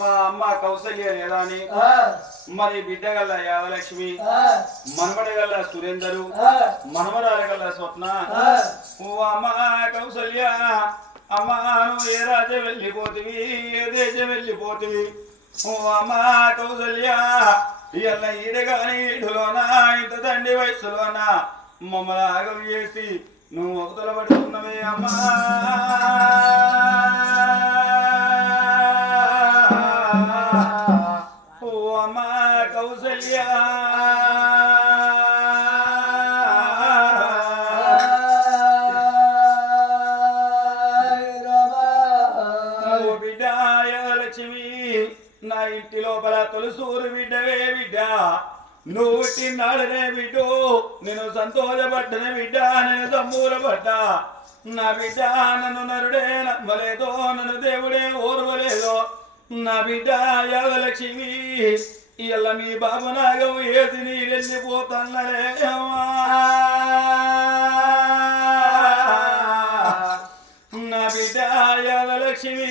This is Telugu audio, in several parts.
మా అమ్మ కౌసల్య లేదాని మరి బిడ్డ గల్ల యాదలక్ష్మి మనమడి గల్ల సురేందరు మనమరాల గల్ల స్వప్న ఓ అమ్మ కౌసల్య అమ్మ నువ్వు ఏ రాజ వెళ్ళిపోతివి ఏ దేశం వెళ్ళిపోతివి ఓ అమ్మ కౌసల్య ఇళ్ళ ఈడగాని ఈడులోనా ఇంత తండ్రి వయసులోనా మమ్మల్ని ఆగం చేసి నువ్వు అవతల పడుతున్నవే అమ్మా ఓ అమ్మా కౌసల్య ఓ బిడ్డ లక్ష్మి నా ఇంటి లోపల తొలుసూరు బిడ్డవే బిడ్డ నువ్వు పుట్టినాడనే బిడ్డు నేను సంతోషపడ్డనే బిడ్డ నేను సంబూరపడ్డా నా బిడ్డ నన్ను నరుడే నమ్మలేదో నన్ను దేవుడే ఓర్వలేదో నా బిడ్డ యాదలక్ష్మి ఇళ్ళ మీ బాబు నాగం ఏది నీరెళ్ళిపోతానలే నా బిడ్డ యాదలక్ష్మి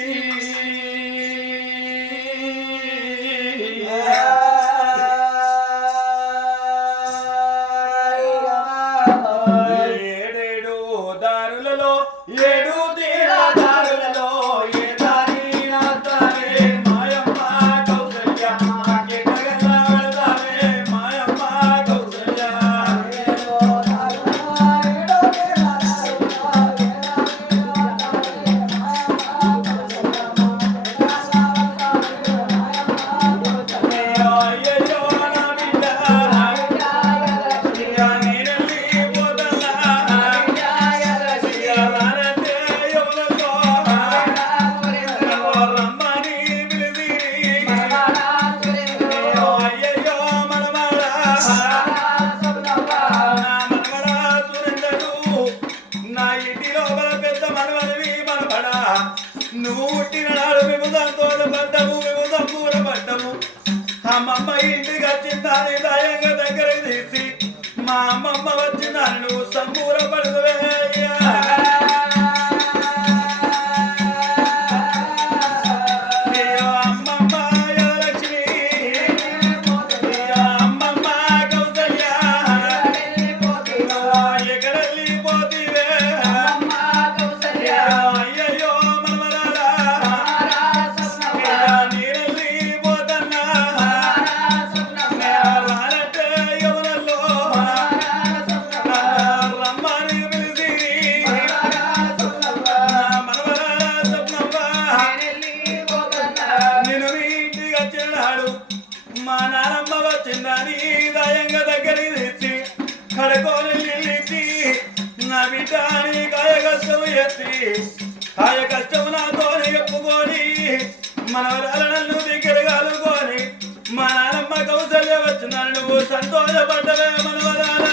నువ్వు పుట్టిన నాడు మేము సంతోషపడ్డము మేము సంబూరపడ్డము అమ్మమ్మ ఇంటికి వచ్చిందని దయంగా దగ్గరకు తీసి మా అమ్మమ్మ వచ్చిందని నువ్వు సంబూరపడదువే మా నానమ్మ వచ్చిందని దయంగా దగ్గరికి తెచ్చి కడుకోని నిలిచి నా బిడ్డని కాయ కష్టం చేసి కాయ కష్టం నాతోని చెప్పుకొని మనవరాల నన్ను దగ్గర కలుకొని మా నానమ్మ కౌసల్య వచ్చిందని నువ్వు సంతోషపడ్డవే మనవరాల